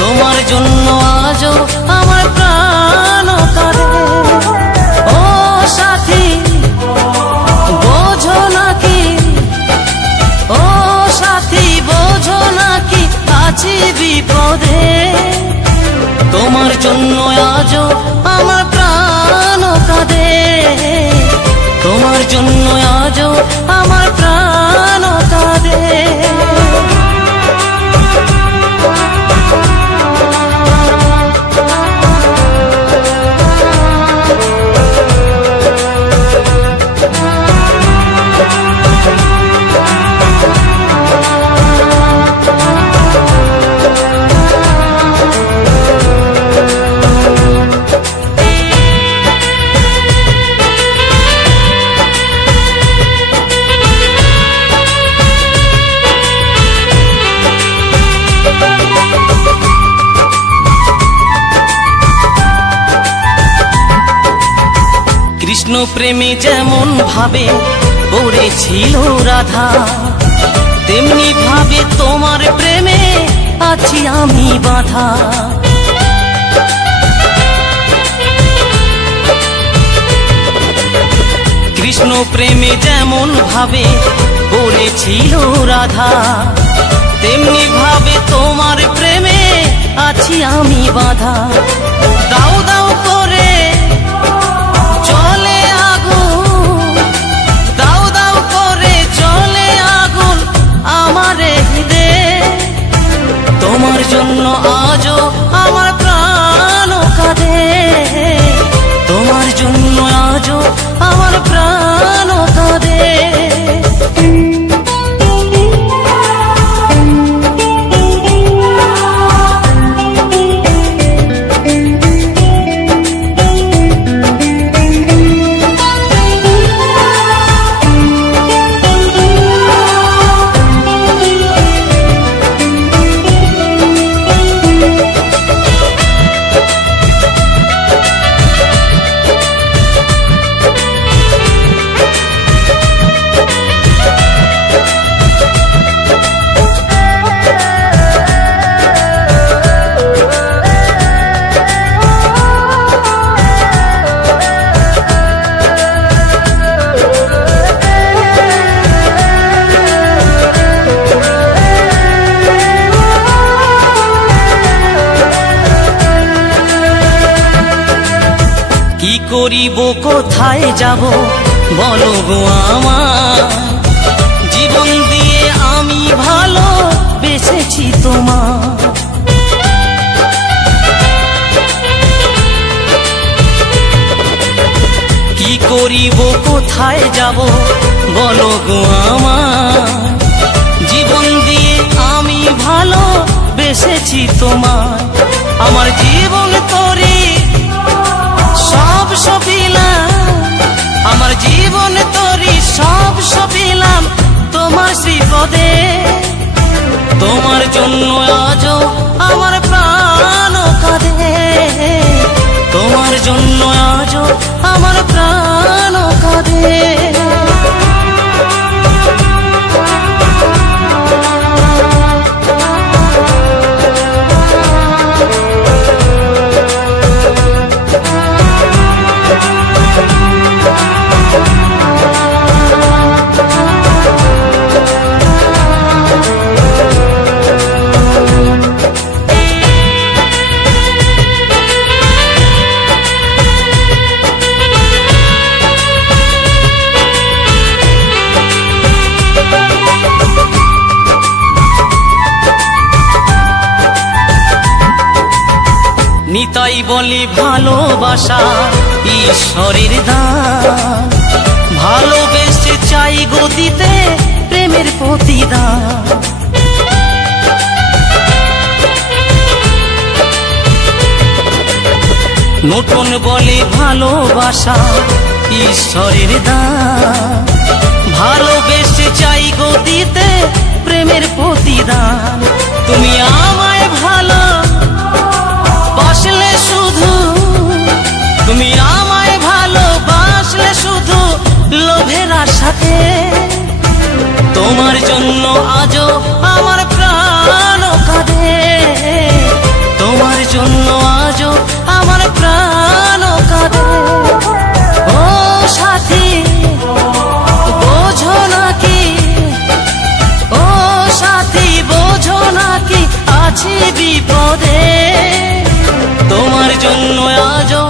তোমার জন্য আজও আমার প্রাণ কাঁদে। ও সাথী বোঝো নাকি, ও সাথী বোঝো নাকি আছি বিপদে। তোমার জন্য আজও আমার প্রাণ কাঁদে, তোমার জন্য আজও আমার প্রাণ কাঁদে। কৃষ্ণ প্রেমে যেমন ভাবে পড়েছিল রাধা, তেমনি ভাবে তোমার প্রেমে আছি আমি বাঁধা। কৃষ্ণ প্রেমে যেমন ভাবে পড়েছিল রাধা, তেমনি ভাবে তোমার প্রেমে আছি আমি বাঁধা। দাও দাও করে চলে আগুন, দাও দাও করে চলে আগুন আমার হৃদয়ে। তোমার জন্য আজও আমার প্রাণ কাঁদে, তোমার জন্য আজও আমার প্রাণ কাঁদে। কি করিব কোথায় যাব বলো গো আমার, জীবন দিয়ে আমি ভালো বেসেছি তোমার। কি করিব কোথায় যাব বলো গো আমার, জীবন দিয়ে আমি ভালো বেসেছি তোমার। আমার জীবন তোরি সব সপিলাম, আমার জীবন তোরি সব সপিলাম তোমার শ্রীপদে। তোমার জন্য আজও আমার প্রাণ কাঁদে, তোমার জন্য আজও আমার প্রাণ কাঁদে। নিতাই বলি ভালোবাসা ঈশ্বরের দান, ভালোবেসে চাই গো দিতে প্রেমের প্রতিদান। নতুন বলে ভালোবাসা ঈশ্বরের দান, ভালোবেসে চাই গো দিতে প্রেমের প্রতিদান। তুমি আমায় ভালো বাসলে শুধু, তুমি আমায় ভালোবাসলে শুধু লোভের আশাতে। তোমার জন্য আজও আমার প্রাণ কাঁদে, বিপদে তোমার জন্য আজও